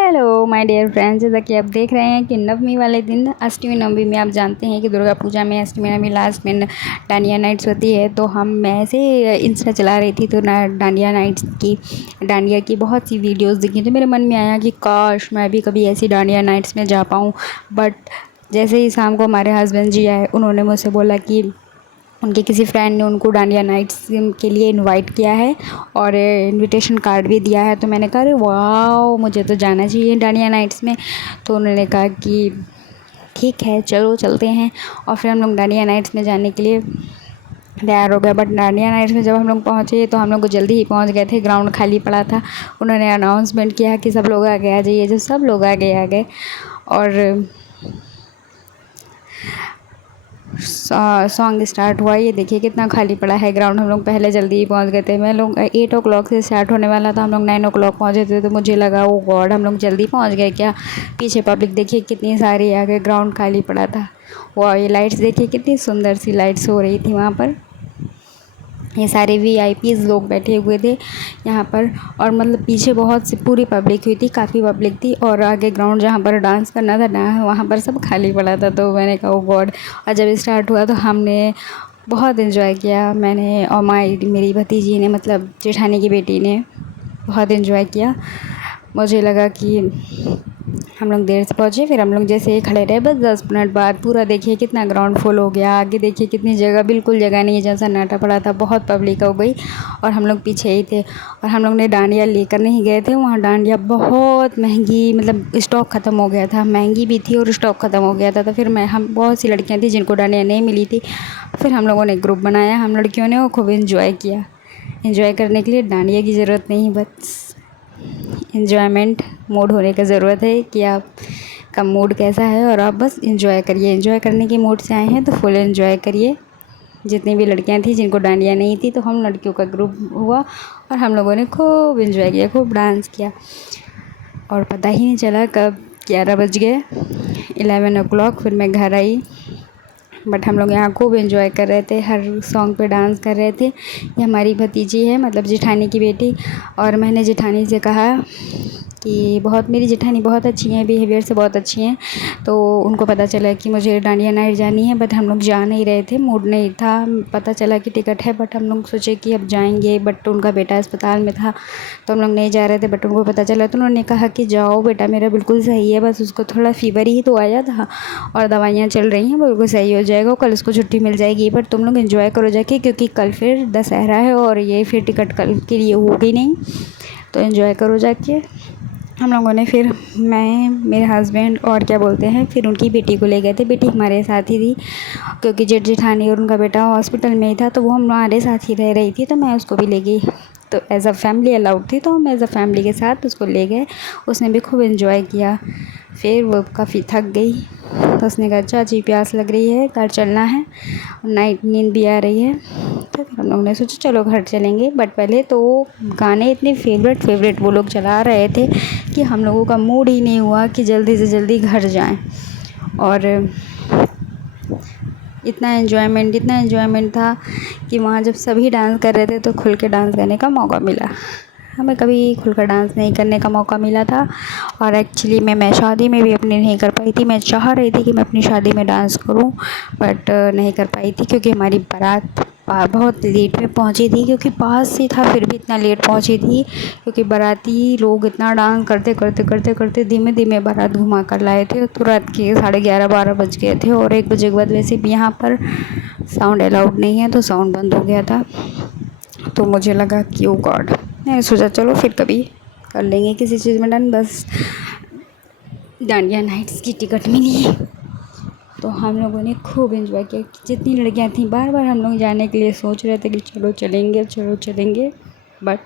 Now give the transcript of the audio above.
Hello my dear friends, जैसा कि आप देख रहे हैं कि नवमी वाले दिन अष्टमी नवमी में आप जानते हैं कि दुर्गा पूजा में अष्टमी नवमी लास्ट में डांडिया नाइट्स होती है। तो मैं ऐसे इंस्टा चला रही थी तो ना डांडिया की बहुत सी वीडियोस दिखी तो मेरे मन में आया कि काश मैं भी कभी ऐसी डांडिया नाइट्स में जा पाऊँ। बट जैसे ही शाम को हमारे हस्बैंड जी आए, उन्होंने मुझसे बोला कि उनके किसी फ्रेंड ने उनको डांडिया नाइट्स के लिए इनवाइट किया है और इनविटेशन कार्ड भी दिया है। तो मैंने कहा अरे वाह, मुझे तो जाना चाहिए डांडिया नाइट्स में। तो उन्होंने कहा कि ठीक है चलो चलते हैं। और फिर हम लोग डांडिया नाइट्स में जाने के लिए तैयार हो गए। बट डांडिया नाइट्स में जब हम लोग पहुँचे तो हम लोग को जल्दी ही पहुँच गए थे, ग्राउंड खाली पड़ा था। उन्होंने अनाउंसमेंट किया कि सब लोग आगे आ जाइए। जब सब लोग आगे आ गए और सॉन्ग स्टार्ट हुआ। ये देखिए कितना खाली पड़ा है ग्राउंड। हम लोग पहले जल्दी ही पहुंच गए थे। मैं लोग 8 o'clock से स्टार्ट होने वाला था, हम लोग 9 o'clock पहुंचे थे। तो मुझे लगा ओ गॉड, हम लोग जल्दी पहुंच गए क्या। पीछे पब्लिक देखिए कितनी सारी आगे, ग्राउंड खाली पड़ा था। वाह, ये लाइट्स देखिए कितनी सुंदर सी लाइट्स हो रही थी वहाँ पर। ये सारे VIPs लोग बैठे हुए थे यहाँ पर। और मतलब पीछे बहुत सी पूरी पब्लिक हुई थी, काफ़ी पब्लिक थी। और आगे ग्राउंड जहाँ पर डांस करना था ना, वहाँ पर सब खाली पड़ा था। तो मैंने कहा ओ गॉड। और जब स्टार्ट हुआ तो हमने बहुत इन्जॉय किया, मैंने और मेरी भतीजी ने, मतलब जेठानी की बेटी ने बहुत इन्जॉय किया। मुझे लगा कि हम लोग देर से पहुँचे। फिर हम लोग जैसे ही खड़े रहे, बस 10 मिनट बाद पूरा देखिए कितना ग्राउंड फुल हो गया। आगे देखिए कितनी जगह, बिल्कुल जगह नहीं है, जहाँ सन्नाटा पड़ा था, बहुत पब्लिक हो गई। और हम लोग पीछे ही थे। और हम लोग ने डांडिया लेकर नहीं गए थे, वहाँ डांडिया बहुत महंगी, मतलब स्टॉक ख़त्म हो गया था। महंगी भी थी और स्टॉक ख़त्म हो गया था। तो फिर हम बहुत सी लड़कियाँ थी जिनको डांडिया नहीं मिली थी। फिर हम लोगों ने ग्रुप बनाया, हम लड़कियों ने, वो खूब इन्जॉय किया। इन्जॉय करने के लिए डांडिया की ज़रूरत नहीं, बस इन्जॉयमेंट मूड होने की ज़रूरत है कि आप का मूड कैसा है और आप बस इन्जॉय करिए। इन्जॉय करने के मूड से आए हैं तो फुल इन्जॉय करिए। जितनी भी लड़कियां थी जिनको डांडिया नहीं थी, तो हम लड़कियों का ग्रुप हुआ और हम लोगों ने खूब इन्जॉय किया, खूब डांस किया। और पता ही नहीं चला कब 11 बज गए, 11 o'clock। फिर मैं घर आई। बट हम लोग यहाँ खूब इन्जॉय कर रहे थे, हर सॉन्ग पे डांस कर रहे थे। ये हमारी भतीजी है, मतलब जेठानी की बेटी। और मैंने जेठानी से कहा कि मेरी जेठानी बहुत अच्छी हैं, बिहेवियर से बहुत अच्छी हैं। तो उनको पता चला कि मुझे डांडिया नाइट जानी है, बट हम लोग जा नहीं रहे थे, मूड नहीं था। पता चला कि टिकट है, बट हम लोग सोचे कि अब जाएंगे, बट उनका बेटा अस्पताल में था तो हम लोग नहीं जा रहे थे। बट उनको पता चला तो उन्होंने कहा कि जाओ बेटा, मेरा बिल्कुल सही है, बस उसको थोड़ा फीवर ही तो आया था और दवाइयाँ चल रही हैं, बिल्कुल सही हो जाएगा, कल उसको छुट्टी मिल जाएगी। पर तुम लोग एंजॉय करो जाके, क्योंकि कल फिर दशहरा है और ये फिर टिकट कल के लिए होगी नहीं, तो एंजॉय करो जाके। हम लोगों ने फिर, मैं, मेरे हस्बैंड और क्या बोलते हैं, फिर उनकी बेटी को ले गए थे। बेटी हमारे साथ ही थी, क्योंकि जेठ जेठानी और उनका बेटा हॉस्पिटल में ही था, तो वो हमारे साथ ही रह रही थी, तो मैं उसको भी ले गई। तो एज़ अ फैमिली अलाउड थी, तो हम एज़ अ फैमिली के साथ उसको ले गए। उसने भी खूब इन्जॉय किया। फिर वो काफ़ी थक गई तो उसने कहा चाची प्यास लग रही है, घर चलना है, नाइट नींद भी आ रही है। तो फिर हम लोग ने सोचा चलो घर चलेंगे। बट पहले तो गाने इतने फेवरेट वो लोग चला रहे थे कि हम लोगों का मूड ही नहीं हुआ कि जल्दी से जल्दी घर जाएं। और इतना एन्जॉयमेंट था कि वहाँ जब सभी डांस कर रहे थे तो खुल के डांस करने का मौका मिला। हमें कभी खुलकर डांस नहीं करने का मौका मिला था। और एक्चुअली मैं शादी में भी अपनी नहीं कर पाई थी। मैं चाह रही थी कि मैं अपनी शादी में डांस करूं, बट नहीं कर पाई थी, क्योंकि हमारी बारात बहुत लेट में पहुंची थी, क्योंकि पास से था फिर भी इतना लेट पहुंची थी, क्योंकि बाराती लोग इतना डांस करते धीमे धीमे बारात घुमा कर लाए थे। तो रात के 11:30-12 बज गए थे। और 1 बजे के बाद वैसे भी यहाँ पर साउंड अलाउड नहीं है, तो साउंड बंद हो गया था। तो मुझे लगा कि ओ गॉड, मैंने सोचा चलो फिर कभी कर लेंगे किसी चीज़ में डन। बस डांडिया नाइट्स की टिकट मिली तो हम लोगों ने खूब इन्जॉय किया। जितनी लड़कियां थीं बार बार हम लोग जाने के लिए सोच रहे थे कि चलो चलेंगे, बट